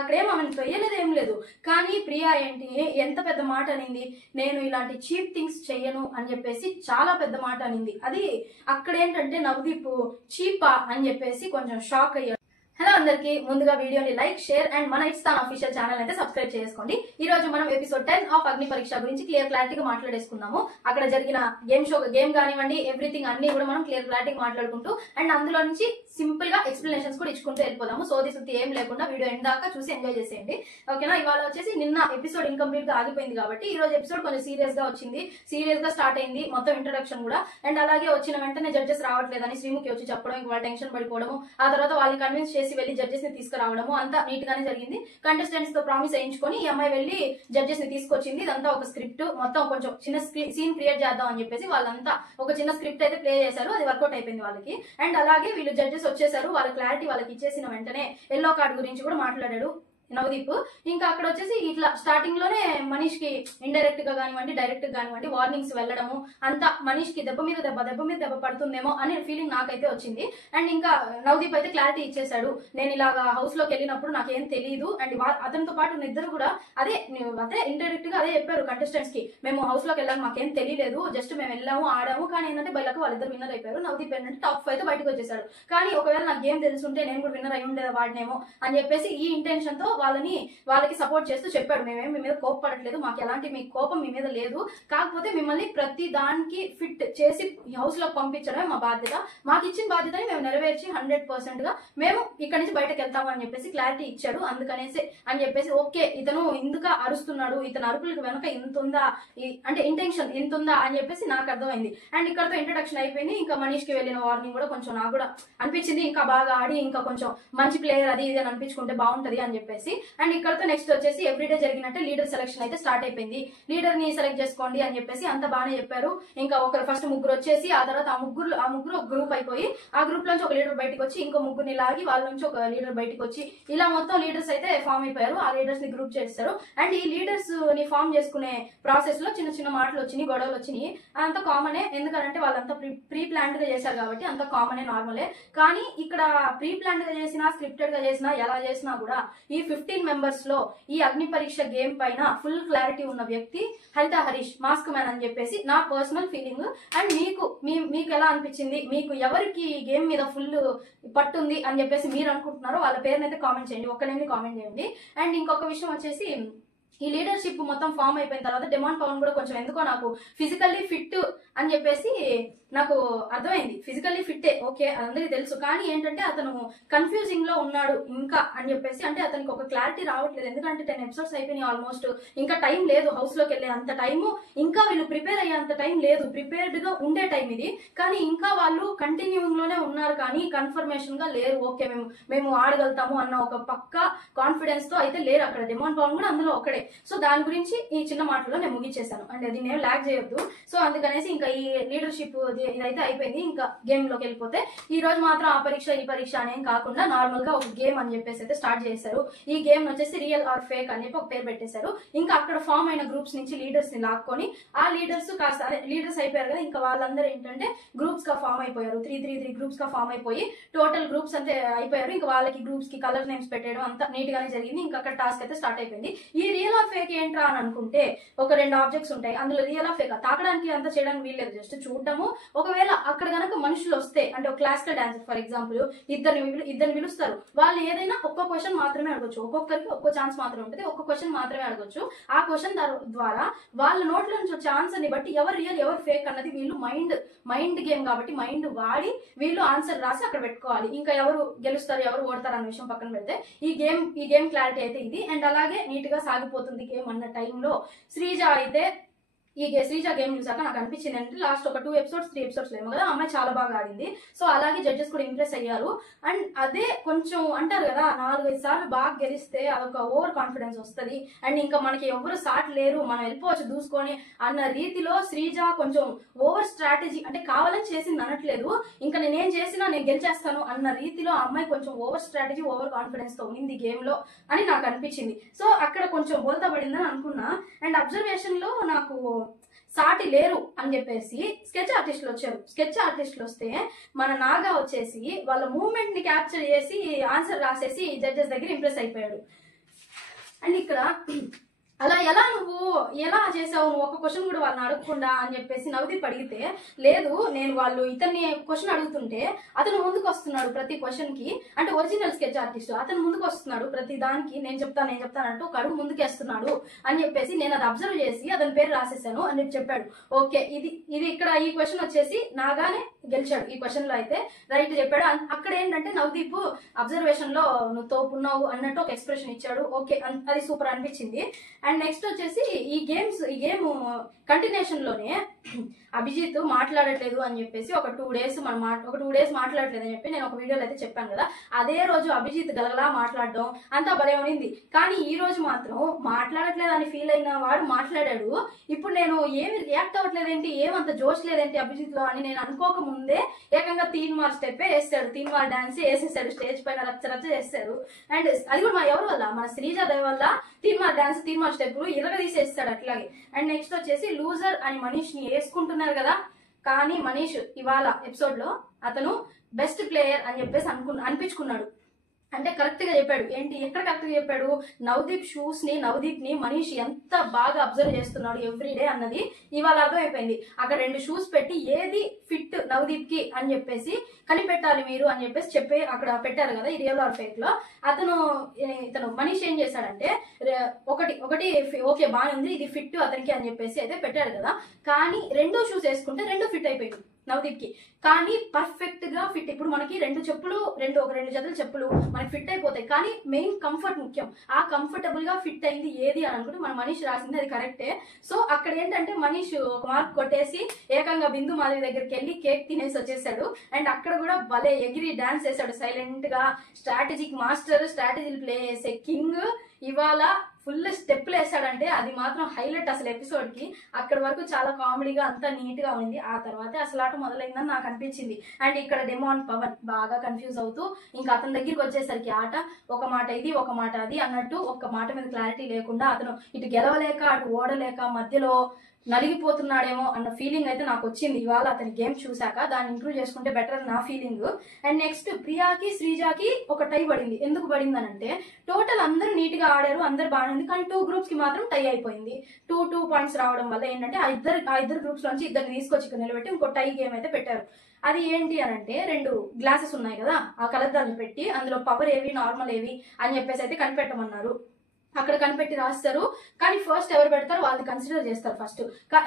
అక్కడేం ఆమెను తొయ్యలేదు, ఏం లేదు. కానీ ప్రియా ఏంటి ఎంత పెద్ద మాట అనింది, నేను ఇలాంటి చీప్ థింగ్స్ చెయ్యను అని చెప్పేసి చాలా పెద్ద మాట అనింది. అది అక్కడ ఏంటంటే నవదీప్ చీపా అని చెప్పేసి కొంచెం షాక్ అయ్యాడు. హలో అందరికి, ముందుగా వీడియోని లైక్, షేర్ అండ్ మన ఇస్తాన్ అఫీషియల్ ఛానల్ అయితే సబ్స్క్రైబ్ చేసుకోండి. ఈ రోజు మనం ఎపిసోడ్ 10 ఆఫ్ అగ్ని పరీక్ష గురించి క్లారిటీగా మాట్లాడేసుకున్నాము. అక్కడ జరిగిన గేమ్ కానివ్వండి, ఎవ్రీథింగ్ అన్ని కూడా మనం క్లారిటీగా మాట్లాడుకుంటూ అండ్ అందులో నుంచి సింపుల్ గా ఎక్స్ప్లెనేషన్స్ కూడా ఇచ్చుకుంటూ వెళ్ళిపోదాము. సోది సుత్తి ఏం లేకుండా వీడియో ఎండ్ దాకా చూసి ఎంజాయ్ చేసేయండి, ఓకేనా? ఇవాళ వచ్చేసి నిన్న ఎపిసోడ్ ఇన్కంప్లీట్ గా ఆగిపోయింది కాబట్టి ఈ రోజు ఎపిసోడ్ కొంచెం సీరియస్ గా వచ్చింది, సీరియస్ గా స్టార్ట్ అయింది మొత్తం ఇంట్రొడక్షన్ కూడా. అండ్ అలాగే వచ్చిన వెంటనే జడ్జెస్ రావట్లేదని శ్రీముఖి వచ్చి చెప్పడం, వాళ్ళ టెన్షన్ పడిపోవడము, ఆ తర్వాత వాళ్ళని కన్విన్స్ చేసి వెళ్లి జడ్జెస్ ని తీసుకురావడము, అంతా నీట్ గానే జరిగింది. కంటెస్టెంట్స్ తో ప్రామిస్ వేయించుకొని ఈ అమ్మాయి వెళ్లి జడ్జెస్ ని తీసుకొచ్చింది. ఇదంతా ఒక స్క్రిప్ట్, మొత్తం కొంచెం చిన్న సీన్ క్రియేట్ చేద్దాం అని చెప్పేసి వాళ్ళంతా ఒక చిన్న స్క్రిప్ట్ అయితే ప్లే చేశారు. అది వర్కౌట్ అయిపోయింది వాళ్ళకి. అండ్ అలాగే వీళ్ళు జడ్జెస్ వచ్చేసారు, వాళ్ళ క్లారిటీ వాళ్ళకి ఇచ్చేసిన వెంటనే ఎల్లో కార్డ్ గురించి కూడా మాట్లాడాడు నవదీప్. ఇంకా అక్కడ వచ్చేసి ఇట్లా స్టార్టింగ్ లోనే మనీష్ కి ఇండైరెక్ట్ గా కానివ్వండి, డైరెక్ట్ గా కానివ్వండి వార్నింగ్స్ వెళ్ళడము, అంతా మనీష్ కి దెబ్బ మీద దెబ్బ పడుతుందేమో అనే ఫీలింగ్ నాకైతే వచ్చింది. అండ్ ఇంకా నవదీప్ అయితే క్లారిటీ ఇచ్చేసాడు, నేను ఇలాగా హౌస్ లోకి వెళ్ళినప్పుడు నాకేం తెలియదు. అండ్ అతనితో పాటు ఇద్దరు కూడా అదే ఇండైరెక్ట్ గా అదే చెప్పారు కంటెస్టెంట్స్ కి, మేము హౌస్ లోకి వెళ్ళాము, మాకేం తెలియలేదు, జస్ట్ మేము వెళ్ళాము ఆడాము. కానీ ఏంటంటే బయలకు వాళ్ళిద్దరు విన్నర్ అయిపోయారు. నవదీప్ ఏంటంటే టాప్ 5 అయితే బయటకు వచ్చేసాడు. కానీ ఒకవేళ నాకు గేమ్ తెలుసుంటే నేను కూడా విన్నర్ అయి ఉండేది వాడినేమో అని చెప్పేసి ఈ ఇంటెన్షన్ తో వాళ్ళకి సపోర్ట్ చేస్తూ చెప్పాడు, మేమేం మీ మీద కోపపడట్లేదు, మాకు ఎలాంటి మీ కోపం మీ మీద లేదు, కాకపోతే మిమ్మల్ని ప్రతి దానికి ఫిట్ చేసి హౌస్ లో పంపించడమే మా బాధ్యత, మాకు ఇచ్చిన బాధ్యతని మేము నెరవేర్చి 100% గా మేము ఇక్కడ నుంచి బయటకు వెళ్తాము అని చెప్పేసి క్లారిటీ ఇచ్చాడు. అందుకనేసి అని చెప్పేసి ఓకే ఇతను ఇందుగా అరుస్తున్నాడు, ఇతను అరుపులకు వెనక ఇంత ఉందా, అంటే ఇంటెన్షన్ ఇంత ఉందా అని చెప్పేసి నాకు అర్థమైంది. అండ్ ఇక్కడతో ఇంట్రొడక్షన్ అయిపోయింది. ఇంకా మనీష్ కి వెళ్ళిన వార్నింగ్ కూడా కొంచెం నాకు కూడా అనిపించింది, ఇంకా బాగా ఆడి ఇంకా కొంచెం మంచి ప్లేయర్ అది ఇది అని అనిపించుకుంటే బాగుంటది అని చెప్పేసి. అండ్ ఇక్కడతో నెక్స్ట్ వచ్చేసి ఎవ్రీడే జరిగినట్టే లీడర్ సెలక్షన్ అయితే స్టార్ట్ అయిపోయింది. లీడర్ ని సెలెక్ట్ చేసుకోండి అని చెప్పేసి అంత బాగానే చెప్పారు. ఇంకా ఒకరు ఫస్ట్ ముగ్గురు వచ్చేసి ఆ తర్వాత ఆ ముగ్గురు ఒక గ్రూప్ అయిపోయి ఆ గ్రూప్ నుంచి ఒక లీడర్ బయటకు వచ్చి ఇంకో ముగ్గురిని లాగి వాళ్ళ నుంచి ఒక లీడర్ బయటకు వచ్చి ఇలా మొత్తం లీడర్స్ అయితే ఫామ్ అయిపోయారు. ఆ లీడర్స్ ని గ్రూప్ చేస్తారు. అండ్ ఈ లీడర్స్ ని ఫామ్ చేసుకునే ప్రాసెస్ లో చిన్న చిన్న మాటలు వచ్చినాయి, గొడవలు వచ్చినాయి, అంత కామనే. ఎందుకంటే వాళ్ళంతా ప్రీ ప్లాన్డ్ గా చేశారు కాబట్టి అంత కామనే, నార్మలే. కానీ ఇక్కడ ప్రీ ప్లాన్డ్ గా చేసినా, స్క్రిప్టెడ్ గా చేసినా, ఎలా చేసినా కూడా ఈ 15 మెంబర్స్ లో ఈ అగ్ని పరీక్ష గేమ్ పైన ఫుల్ క్లారిటీ ఉన్న వ్యక్తి హరిత హరీష్, మాస్క్ మ్యాన్ అని చెప్పేసి నా పర్సనల్ ఫీలింగ్. అండ్ మీకు ఎలా అనిపించింది, మీకు ఎవరికి గేమ్ మీద ఫుల్ పట్టుంది అని చెప్పేసి మీరు అనుకుంటున్నారో వాళ్ళ పేరునైతే కామెంట్ చేయండి, ఒక్కనేమి కామెంట్ చేయండి. అండ్ ఇంకొక విషయం వచ్చేసి ఈ లీడర్షిప్ మొత్తం ఫామ్ అయిపోయిన తర్వాత డిమాండ్ పవన్ కూడా కొంచెం ఎందుకో నాకు ఫిజికల్లీ ఫిట్ అని చెప్పేసి నాకు అర్థమైంది. ఫిజికల్లీ ఫిట్టే, ఓకే అందరికీ తెలుసు. కానీ ఏంటంటే అతను కన్ఫ్యూజింగ్ లో ఉన్నాడు ఇంకా అని చెప్పేసి, అంటే అతనికి ఒక క్లారిటీ రావట్లేదు. ఎందుకంటే 10 ఎపిసోడ్స్ అయిపోయినాయి ఆల్మోస్ట్, ఇంకా టైం లేదు హౌస్ లోకి వెళ్ళే అంత టైము, ఇంకా వీళ్ళు ప్రిపేర్ అయ్యే అంత టైం లేదు. ప్రిపేర్డ్ గా ఉండే టైం ఇది, కానీ ఇంకా వాళ్ళు కంటిన్యూయింగ్ లోనే ఉన్నారు కానీ కన్ఫర్మేషన్ గా లేరు. ఓకే మేము ఆడగలుగుతాము అన్న ఒక పక్క కాన్ఫిడెన్స్ తో అయితే లేరు అక్కడ. డిమాండ్ పవన్ కూడా అందులో ఒకడే. సో దాని గురించి ఈ చిన్న మాటలో నేను ముగించేశాను. అంటే అది నేను ల్యాగ్ చేయొద్దు. సో అందుకనేసి ఇంకా ఈ లీడర్షిప్ ఇదైతే అయిపోయింది. ఇంకా గేమ్ లోకి వెళ్ళిపోతే ఈ రోజు మాత్రం ఆ పరీక్ష ఈ పరీక్ష అనేం కాకుండా నార్మల్ గా ఒక గేమ్ అని చెప్పేసి అయితే స్టార్ట్ చేశారు. ఈ గేమ్ వచ్చేసి రియల్ ఆర్ ఫేక్ అని చెప్పి ఒక పేరు పెట్టేశారు. ఇంకా అక్కడ ఫామ్ అయిన గ్రూప్స్ నుంచి లీడర్స్ ని లాక్కొని ఆ లీడర్స్ కాస్త లీడర్స్ అయిపోయారు కదా, ఇంకా వాళ్ళందరూ ఏంటంటే గ్రూప్స్ గా ఫామ్ అయిపోయారు. 3 గ్రూప్స్ గా ఫామ్ అయిపోయి టోటల్ గ్రూప్స్ అంతే అయిపోయారు. ఇంకా వాళ్ళకి గ్రూప్స్ కి కలర్ నేమ్స్ పెట్టడం అంతా నీట్ గానే జరిగింది. ఇంకా అక్కడ టాస్క్ అయితే స్టార్ట్ అయిపోయింది. ఈ రియల్ ఆర్ ఫేక్ ఏంట్రా అని అనుకుంటే ఒక 2 ఆబ్జెక్ట్స్ ఉంటాయి, అందులో రియల్ ఆర్ ఫేక్ తాకడానికి అంతా చేయడానికి వీల్లేదు, జస్ట్ చూడటము. ఒకవేళ అక్కడ కనుక మనుషులు వస్తే అంటే ఒక క్లాసికల్ డాన్సర్ ఫర్ ఎగ్జాంపుల్ ఇద్దరిని పిలుస్తారు, వాళ్ళు ఏదైనా ఒక్క క్వశ్చన్ మాత్రమే అడగొచ్చు, ఒక్కొక్కరికి ఒక్కో ఛాన్స్ మాత్రమే ఉంటుంది, ఒక్క క్వశ్చన్ మాత్రమే అడగొచ్చు. ఆ క్వశ్చన్ ద్వారా వాళ్ళ నోట్ల నుంచి వచ్చే ఆన్సర్ ని బట్టి ఎవరు రియల్ ఎవరు ఫేక్ అన్నది వీళ్ళు మైండ్ గేమ్ కాబట్టి మైండ్ వాడి వీళ్ళు ఆన్సర్ రాసి అక్కడ పెట్టుకోవాలి. ఇంకా ఎవరు గెలుస్తారు ఎవరు ఓడతారు అన్న విషయం పక్కన పెడితే ఈ గేమ్ క్లారిటీ అయితే ఇది. అండ్ అలాగే నీట్ గా సాగిపోతుంది గేమ్ అన్న టైంలో శ్రీజ అయితే శ్రీజ గేమ్ చూసాక నాకు అనిపించింది అంటే లాస్ట్ ఒక 2 ఎపిసోడ్స్ 3 ఎపిసోడ్స్ ఏమో కదా, అమ్మాయి చాలా బాగా ఆడింది. సో అలాగే జడ్జెస్ కూడా ఇంప్రెస్ అయ్యారు. అండ్ అదే కొంచెం అంటారు కదా 4-5 సార్లు బాగా గెలిస్తే అదొక ఓవర్ కాన్ఫిడెన్స్ వస్తుంది. అండ్ ఇంకా మనకి ఎవరు సాట్ లేరు, మనం వెళ్ళిపోవచ్చు దూసుకొని అన్న రీతిలో శ్రీజ కొంచెం ఓవర్ స్ట్రాటజీ, అంటే కావాలని చేసింది అనట్లేదు, ఇంకా నేనేం చేసినా నేను గెలిచేస్తాను అన్న రీతిలో ఆ అమ్మాయి కొంచెం ఓవర్ స్ట్రాటజీ ఓవర్ కాన్ఫిడెన్స్ తో ఉంది గేమ్ లో అని నాకు అనిపించింది. సో అక్కడ కొంచెం బోల్తా పడిందని అనుకున్నా. అండ్ అబ్జర్వేషన్ లో నాకు సాటి లేరు అని చెప్పేసి స్కెచ్ ఆర్టిస్టులు వచ్చారు. స్కెచ్ ఆర్టిస్టులు వస్తే మన నాగా వచ్చేసి వాళ్ళ మూవ్మెంట్ ని క్యాప్చర్ చేసి ఆన్సర్ రాసేసి జడ్జెస్ దగ్గర ఇంప్రెస్ అయిపోయాడు. అండ్ ఇక్కడ అలా ఎలా నువ్వు ఎలా చేసావు, నువ్వు ఒక క్వశ్చన్ కూడా వాళ్ళని అడగకుండా అని చెప్పేసి నవదీప్ అడిగితే, లేదు నేను వాళ్ళు ఇతన్ని క్వశ్చన్ అడుగుతుంటే అతను ముందుకు వస్తున్నాడు ప్రతి క్వశ్చన్ కి, అంటే ఒరిజినల్ స్కెచ్ ఆర్టిస్ట్ అతను ముందుకు వస్తున్నాడు ప్రతి దానికి, నేను చెప్తాను అంటూ ఒక అడుగు ముందుకేస్తున్నాడు అని చెప్పేసి నేను అది అబ్జర్వ్ చేసి అతని పేరు రాసేసాను అని చెప్పాడు. ఓకే, ఇది ఇక్కడ ఈ క్వశ్చన్ వచ్చేసి నాగానే గెలిచాడు ఈ క్వశ్చన్ లో అయితే, రైట్ చెప్పాడు. అక్కడ ఏంటంటే నవదీప్ అబ్జర్వేషన్ లో నువ్వు తోపున్నావు అన్నట్టు ఒక ఎక్స్ప్రెషన్ ఇచ్చాడు. ఓకే, అది సూపర్ అనిపించింది. అండ్ నెక్స్ట్ వచ్చేసి ఈ గేమ్ కంటిన్యూషన్ లోనే అభిజిత్ మాట్లాడట్లేదు అని చెప్పేసి ఒక 2 days మాట్లాడట్లేదు అని చెప్పి నేను ఒక వీడియోలో అయితే చెప్పాను కదా, అదే రోజు అభిజిత్ గలగలా మాట్లాడడం అంతా భలే ఉంది. కానీ ఈ రోజు మాత్రం మాట్లాడట్లేదు అని ఫీల్ అయిన వాడు మాట్లాడాడు. ఇప్పుడు నేను ఏమి రియాక్ట్ అవ్వట్లేదేంటి, ఏమంత జోష్ లేదేంటి అభిజిత్ లో అని నేను అనుకోక ముందే ఏకంగా 3 మార్క్ స్టెప్ వేస్తాడు, 3 మార్క్ డాన్స్ వేసేసాడు, స్టేజ్ పైన రచ్చ చేస్తాడు. అండ్ అది కూడా ఎవరి వల్ల, మన శ్రీజ దయ వల్ల 3 మార్క్ డాన్స్ 3 మార్క్ స్టెప్ ఇరగదీసేస్తాడు అట్లాగే. అండ్ నెక్స్ట్ వచ్చేసి లూజర్ అని మనీష్ ని వేసుకుంటున్నారు కదా, కానీ మనీష్ ఇవాళ ఎపిసోడ్ లో అతను బెస్ట్ ప్లేయర్ అని చెప్పేసి అనిపించుకున్నాడు. అంటే కరెక్ట్ గా చెప్పాడు. ఏంటి, ఎక్కడ కరెక్ట్ గా చెప్పాడు, నవదీప్ ని మనీష్ ఎంత బాగా అబ్జర్వ్ చేస్తున్నాడు ఎవ్రీడే అన్నది ఇవాళ అర్థమైపోయింది. అక్కడ 2 షూస్ పెట్టి ఏది ఫిట్ నవదీప్ కి అని చెప్పేసి కనిపెట్టాలి మీరు అని చెప్పేసి చెప్పి అక్కడ పెట్టారు కదా ఈ రియల్ ఆర్ ఫేక్ లో. ఇతను మనీష్ ఏం చేశాడంటే ఒకటి ఓకే బాగా ఉంది, ఇది ఫిట్ అతనికి అని చెప్పేసి అయితే పెట్టాడు కదా, కానీ 2 షూస్ వేసుకుంటే 2 ఫిట్ అయిపోయింది నవదీప్ కి, కానీ పర్ఫెక్ట్ గా ఫిట్. ఇప్పుడు మనకి 2 జతల చెప్పులు మనకి ఫిట్ అయిపోతాయి, కానీ మెయిన్ కంఫర్ట్ ముఖ్యం. ఆ కంఫర్టబుల్ గా ఫిట్ అయింది ఏది అని అనుకుంటే మన మనీష్ రాసింది అది కరెక్టే. సో అక్కడ ఏంటంటే మనీష్ ఒక మార్క్ కొట్టేసి ఏకంగా బిందు మాధవి దగ్గరికి వెళ్ళి కేక్ తినేసి వచ్చేసాడు. అండ్ అక్కడ కూడా భలే ఎగిరి డాన్స్ చేశాడు సైలెంట్ గా. స్ట్రాటజిక్ మాస్టర్, స్ట్రాటజీలు ప్లే చేసే కింగ్ ఇవాళ ఫుల్ స్టెప్లు వేసాడంటే అది మాత్రం హైలైట్ అసలు ఎపిసోడ్ కి. అక్కడి వరకు చాలా కామెడీగా అంతా నీట్ గా ఉంది, ఆ తర్వాత అసలు ఆట మొదలైందని నాకు అనిపించింది. అండ్ ఇక్కడ డెమాన్ పవన్ బాగా కన్ఫ్యూజ్ అవుతూ ఇంకా అతని దగ్గరికి వచ్చేసరికి ఆట ఒక మాట ఇది ఒక మాట అది అన్నట్టు ఒక మాట మీద క్లారిటీ లేకుండా అతను ఇటు గెలవలేక అటు ఓడలేక మధ్యలో నలిగిపోతున్నాడేమో అన్న ఫీలింగ్ అయితే నాకు వచ్చింది ఇవాళ అతని గేమ్ చూసాక. దాన్ని ఇంప్రూవ్ చేసుకుంటే బెటర్ నా ఫీలింగ్. అండ్ నెక్స్ట్ ప్రియాకి శ్రీజాకి ఒక టై పడింది. ఎందుకు పడింది అంటే టోటల్ అందరూ నీట్ గా ఆడారు, అందరు బాగానే ఉంది, కానీ 2 గ్రూప్స్ కి మాత్రం టై అయిపోయింది. 2 పాయింట్స్ రావడం వల్ల ఏంటంటే ఆ ఇద్దరు గ్రూప్స్ నుంచి ఇద్దరు తీసుకొచ్చి ఇక్కడ నిలబెట్టి ఇంకో టై గేమ్ అయితే పెట్టారు. అది ఏంటి అని అంటే 2 గ్లాసెస్ ఉన్నాయి కదా, ఆ కలర్దాన్ని పెట్టి అందులో పవర్ ఏవి నార్మల్ ఏవి అని చెప్పేసి అయితే కనిపెట్టమన్నారు. అక్కడ కనిపెట్టి రాస్తారు, కానీ ఫస్ట్ ఎవరు పెడతారు వాళ్ళు కన్సిడర్ చేస్తారు ఫస్ట్.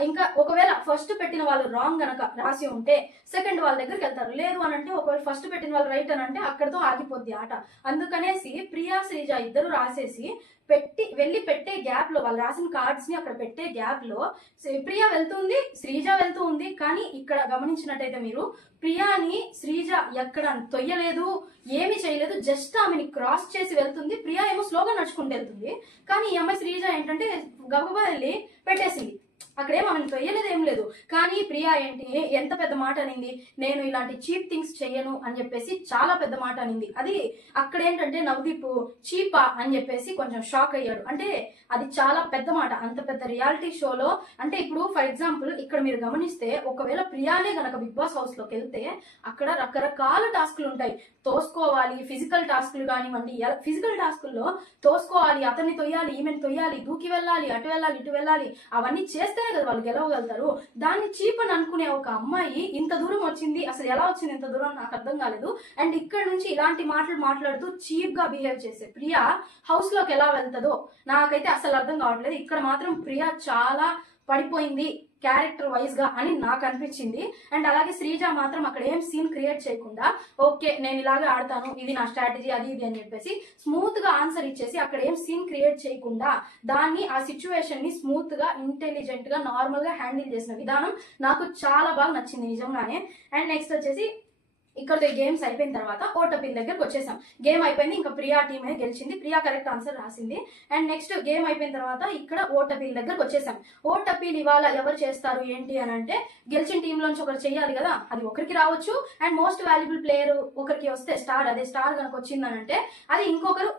ఇంకా ఒకవేళ ఫస్ట్ పెట్టిన వాళ్ళు రాంగ్ గనక రాసి ఉంటే సెకండ్ వాళ్ళ దగ్గరికి వెళ్తారు. లేదు అని అంటే ఒకవేళ ఫస్ట్ పెట్టిన వాళ్ళు రైట్ అని అంటే అక్కడతో ఆగిపోద్ది ఆట. అందుకనేసి ప్రియా శ్రీజ ఇద్దరు రాసేసి వెళ్ళి పెట్టే గ్యాప్ లో వాళ్ళు రాసిన కార్డ్స్ ని అక్కడ పెట్టే గ్యాప్ లో ప్రియా వెళ్తుంది, శ్రీజ వెళ్తూ ఉంది. కానీ ఇక్కడ గమనించినట్టయితే మీరు ప్రియాని శ్రీజ ఎక్కడ తొయ్యలేదు, ఏమి చేయలేదు, జస్ట్ ఆమెని క్రాస్ చేసి వెళ్తుంది. ప్రియా ఏమో స్లోగా నడుచుకుంటూ వెళ్తుంది, కానీ ఈ అమ్మాయి శ్రీజ ఏంటంటే గబగబా వెళ్ళి పెట్టేసింది. అక్కడేం ఆమెను తొయ్యలేదు ఏం లేదు. కానీ ప్రియా ఎంత పెద్ద మాట అనింది, నేను ఇలాంటి చీప్ థింగ్స్ చెయ్యను అని చెప్పేసి చాలా పెద్ద మాట అనింది. అది అక్కడ ఏంటంటే నవదీప్ చీపా అని చెప్పేసి కొంచెం షాక్ అయ్యాడు. అంటే అది చాలా పెద్ద మాట అంత పెద్ద రియాలిటీ షోలో. అంటే ఇప్పుడు ఫర్ ఎగ్జాంపుల్ ఇక్కడ మీరు గమనిస్తే ఒకవేళ ప్రియానే గనక బిగ్ బాస్ హౌస్ లోకి వెళ్తే అక్కడ రకరకాల టాస్క్లు ఉంటాయి. తోసుకోవాలి, ఫిజికల్ టాస్క్లు కానివ్వండి, ఫిజికల్ టాస్కుల్లో తోసుకోవాలి, అతన్ని తొయ్యాలి, ఈమెను తొయ్యాలి, దూకి వెళ్ళాలి, అటు వెళ్ళాలి, ఇటు వెళ్ళాలి, అవన్నీ చేస్తేనే కదా వాళ్ళు గెలవగలుగుతారు. దాన్ని చీప్ అని అనుకునే ఒక అమ్మాయి ఇంత దూరం వచ్చింది, అసలు ఎలా వచ్చింది ఇంత దూరం నాకు అర్థం కాలేదు. అండ్ ఇక్కడ నుంచి ఇలాంటి మాటలు మాట్లాడుతూ చీప్ గా బిహేవ్ చేసే ప్రియా హౌస్ లోకి ఎలా వెళ్తుందో నాకైతే అసలు అర్థం కావట్లేదు. ఇక్కడ మాత్రం ప్రియా చాలా పడిపోయింది క్యారెక్టర్ వైజ్ గా అని నాకు అనిపించింది. అండ్ అలాగే శ్రీజ మాత్రం అక్కడ ఏం సీన్ క్రియేట్ చేయకుండా ఓకే నేను ఇలాగే ఆడతాను, ఇది నా స్ట్రాటజీ, అది ఇది అని చెప్పేసి స్మూత్ గా ఆన్సర్ ఇచ్చేసి అక్కడ ఏం సీన్ క్రియేట్ చేయకుండా దాన్ని ఆ సిచ్యువేషన్ ని స్మూత్ గా ఇంటెలిజెంట్ గా నార్మల్ గా హ్యాండిల్ చేసిన విధానం నాకు చాలా బాగా నచ్చింది నిజంగానే. అండ్ నెక్స్ట్ వచ్చేసి ఇక్కడ గేమ్స్ అయిపోయిన తర్వాత ఓటపీల్ దగ్గరకు వచ్చేసాం. గేమ్ అయిపోయింది, ఇంకా ప్రియా టీమే గెలిచింది, ప్రియా కరెక్ట్ ఆన్సర్ రాసింది. అండ్ నెక్స్ట్ గేమ్ అయిపోయిన తర్వాత ఇక్కడ ఓటపీల్ దగ్గరకు వచ్చేసాం. ఓటపీల్ ఇవాళ ఎవరు చేస్తారు ఏంటి అని అంటే గెలిచిన టీంలోంచి ఒకరు చెయ్యాలి కదా, అది ఒకరికి రావచ్చు. అండ్ మోస్ట్ వాల్యుబుల్ ప్లేయర్ ఒకరికి వస్తే స్టార్, అదే స్టార్ కనుక వచ్చిందని అంటే అది ఇంకొకరు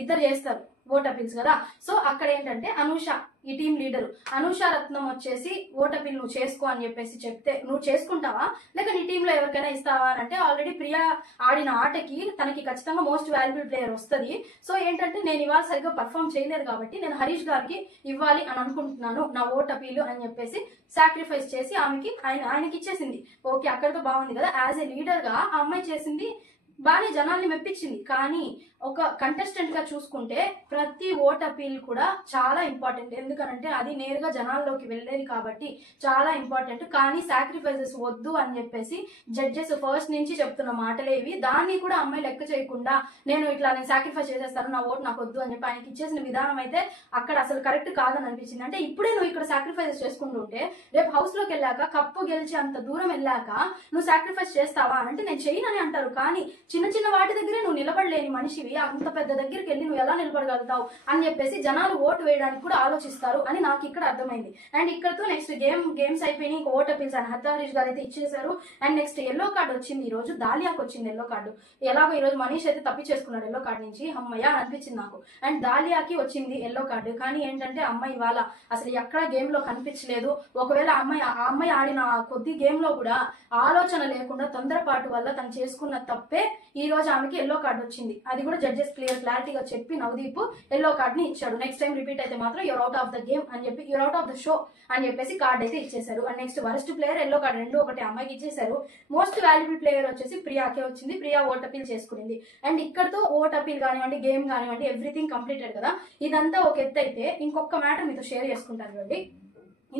ఇద్దరు చేస్తారు. ఓట్ అపీల్స్ కదా. సో అక్కడ ఏంటంటే అనూష ఈ టీం లీడర్ అనూష రత్నం వచ్చేసి ఓట్ అపీల్ నువ్వు చేసుకో అని చెప్పేసి చెప్తే నువ్వు చేసుకుంటావా లేక నీ టీంలో ఎవరికైనా ఇస్తావా అని అంటే ఆల్రెడీ ప్రియా ఆడిన ఆటకి తనకి ఖచ్చితంగా మోస్ట్ వాల్యుబుల్ ప్లేయర్ వస్తుంది. సో ఏంటంటే నేను ఇవాళ సరిగ్గా పర్ఫామ్ చేయలేదు కాబట్టి నేను హరీష్ గారికి ఇవ్వాలి అని అనుకుంటున్నాను నా ఓట్ అపీల్ అని చెప్పేసి సాక్రిఫైస్ చేసి ఆమెకి ఆయనకి ఇచ్చేసింది. ఓకే, అక్కడితో బాగుంది కదా. యాజ్ ఏ లీడర్ గా ఆ అమ్మాయి చేసింది బాగానే జనాల్ని మెప్పించింది. కానీ ఒక కంటెస్టెంట్ గా చూసుకుంటే ప్రతి ఓట్ అపీల్ కూడా చాలా ఇంపార్టెంట్. ఎందుకనంటే అది నేరుగా జనాల్లోకి వెళ్ళేది కాబట్టి చాలా ఇంపార్టెంట్. కానీ సాక్రిఫైసెస్ వద్దు అని చెప్పేసి జడ్జెస్ ఫస్ట్ నుంచి చెప్తున్న మాటలే ఇవి. దాన్ని కూడా అమ్మాయి లెక్క చేయకుండా నేను సాక్రిఫైస్ చేసేస్తాను, నా ఓటు నాకు వద్దు అని చెప్పి ఆయనకి ఇచ్చేసిన విధానం అయితే అక్కడ అసలు కరెక్ట్ కాదని అనిపించింది. అంటే ఇప్పుడే నువ్వు ఇక్కడ సాక్రిఫైసెస్ చేసుకుంటుంటే రేపు హౌస్ లోకి వెళ్ళాక కప్పు గెలిచి అంత దూరం వెళ్ళాక నువ్వు సాక్రిఫైస్ చేస్తావా అంటే నేను చేయనని అంటారు. కానీ చిన్న చిన్న వాటి దగ్గరే నువ్వు నిలబడలేని మనిషివి, అంత పెద్ద దగ్గరికి వెళ్ళి నువ్వు ఎలా నిలబడగలుగుతావు అని చెప్పేసి జనాలు ఓటు వేయడానికి కూడా ఆలోచిస్తారు అని నాకు ఇక్కడ అర్థమైంది. అండ్ ఇక్కడతో నెక్స్ట్ గేమ్స్ అయిపోయినాయి. ఇంకా ఓట్ అపీల్స్ అని హరీష్ గారు అయితే ఇచ్చేసారు. అండ్ నెక్స్ట్ ఎల్లో కార్డు వచ్చింది. ఈ రోజు దాలియాకి వచ్చింది ఎల్లో కార్డు. ఎలాగో ఈ రోజు మనీష్ అయితే తప్పించేసుకున్నాడు ఎల్లో కార్డు నుంచి, అమ్మయ్య అని అనిపించింది నాకు. అండ్ దాలియాకి వచ్చింది ఎల్లో కార్డు. కానీ ఏంటంటే అమ్మాయి ఇవాళ అసలు ఎక్కడ గేమ్ లో కనిపించలేదు. ఒకవేళ ఆ అమ్మాయి ఆడిన కొద్ది గేమ్ లో కూడా ఆలోచన లేకుండా తొందరపాటు వల్ల తను చేసుకున్న తప్పే ఈ రోజు ఆమెకి ఎల్లో కార్డు వచ్చింది. అది కూడా జడ్జెస్ క్లారిటీగా చెప్పి నవదీప్ ఎల్లో కార్డ్ ని ఇచ్చాడు. నెక్స్ట్ టైం రిపీట్ అయితే మాత్రం you're out of the game అని చెప్పి you're out of the show అని చెప్పేసి కార్డ్ అయితే ఇచ్చేసారు. And next worst player yellow card రెండు ఒకటి అమ్మాయికి ఇచ్చేసారు. మోస్ట్ వాల్యుబుల్ ప్లేయర్ వచ్చేసి ప్రియాకే వచ్చింది. ప్రియా ఓట్ అపీల్ చేసుకునింది. అండ్ ఇక్కడతో ఓట్ అపీల్ కానివ్వండి, గేమ్ కానివ్వండి, ఎవ్రీథింగ్ కంప్లీటెడ్ కదా. ఇదంతా ఒక ఎత్తు అయితే ఇంకొక మ్యాటర్ మీతో షేర్ చేసుకుంటాను చూడండి.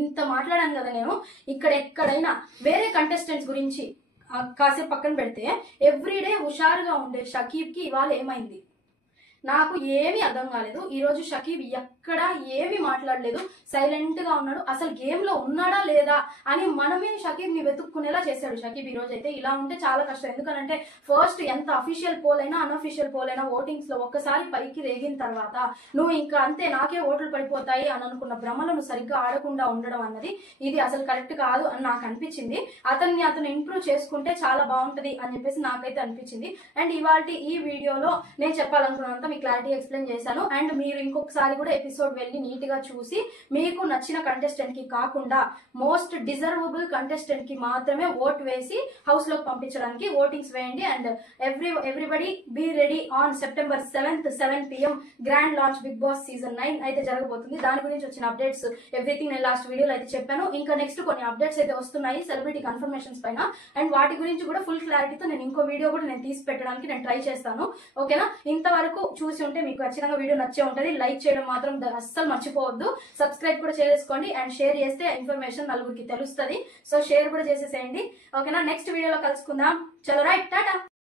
ఇంత మాట్లాడాను కదా నేను, ఇక్కడ ఎక్కడైనా వేరే కంటెస్టెంట్స్ గురించి కాసేపు పక్కన పెడితే ఎవ్రీడే హుషారుగా ఉండే షకీబ్ కి ఇవాళ ఏమైంది నాకు ఏమీ అర్థం కాలేదు. ఈ రోజు షకీబ్ ఎక్కడా ఏమీ మాట్లాడలేదు, సైలెంట్ గా ఉన్నాడు. అసలు గేమ్ లో ఉన్నాడా లేదా అని మనమే షకీబ్ ని వెతుక్కునేలా చేశాడు షకీబ్ ఈ రోజు అయితే. ఇలా ఉంటే చాలా కష్టం. ఎందుకంటే ఫస్ట్ ఎంత అఫీషియల్ పోల్ అయినా అన్అఫీషియల్ పోల్ అయినా ఓటింగ్స్ లో ఒక్కసారి పైకి రేగిన తర్వాత నువ్వు ఇంకా అంతే నాకే ఓట్లు పడిపోతాయి అని అనుకున్న భ్రమలో నువ్వు సరిగ్గా ఆడకుండా ఉండడం అన్నది ఇది అసలు కరెక్ట్ కాదు అని నాకు అనిపించింది. అతను ఇంప్రూవ్ చేసుకుంటే చాలా బాగుంటది అని చెప్పేసి నాకైతే అనిపించింది. అండ్ ఇవాళ ఈ వీడియోలో నేను చెప్పాలనుకున్నంత మీకు క్లారిటీ ఎక్స్ప్లెయిన్ చేశాను. అండ్ మీరు ఇంకొకసారి కూడా ఎపిసోడ్ వెళ్ళి నీట్ గా చూసి మీకు నచ్చిన కంటెస్టెంట్ కి కాకుండా మోస్ట్ డిజర్వబుల్ కంటెస్టెంట్ కి మాత్రమే ఓట్ వేసి హౌస్ లోకి పంపించడానికి ఓటింగ్స్ వేయండి. And everybody be ready on September 7th 7 PM grand launch Bigg Boss season 9 అయితే జరగబోతుంది. దాని గురించి వచ్చిన అప్డేట్స్ ఎవ్రీథింగ్ నేను లాస్ట్ వీడియోలో అయితే చెప్పాను. ఇంకా నెక్స్ట్ కొన్ని అప్డేట్స్ అయితే వస్తున్నాయి సెలబ్రిటీ కన్ఫర్మేషన్స్ పైన. అండ్ వాటి గురించి కూడా ఫుల్ క్లారిటీతో నేను ఇంకో వీడియో కూడా నేను తీసి పెట్టడానికి నేను ట్రై చేస్తాను. ఓకేనా? ఇంతవరకు చూసి ఉంటే మీకు ఖచ్చితంగా వీడియో నచ్చే ఉంటుంది. లైక్ చేయడం మాత్రం అస్సలు మర్చిపోవద్దు. సబ్స్క్రైబ్ కూడా చేసుకోండి అండ్ షేర్ చేస్తే ఇన్ఫర్మేషన్ నలుగురికి తెలుస్తుంది. సో షేర్ కూడా చేసేసేయండి. ఓకేనా? నెక్స్ట్ వీడియోలో కలుసుకుందాం. చలో రైట్, టాటా.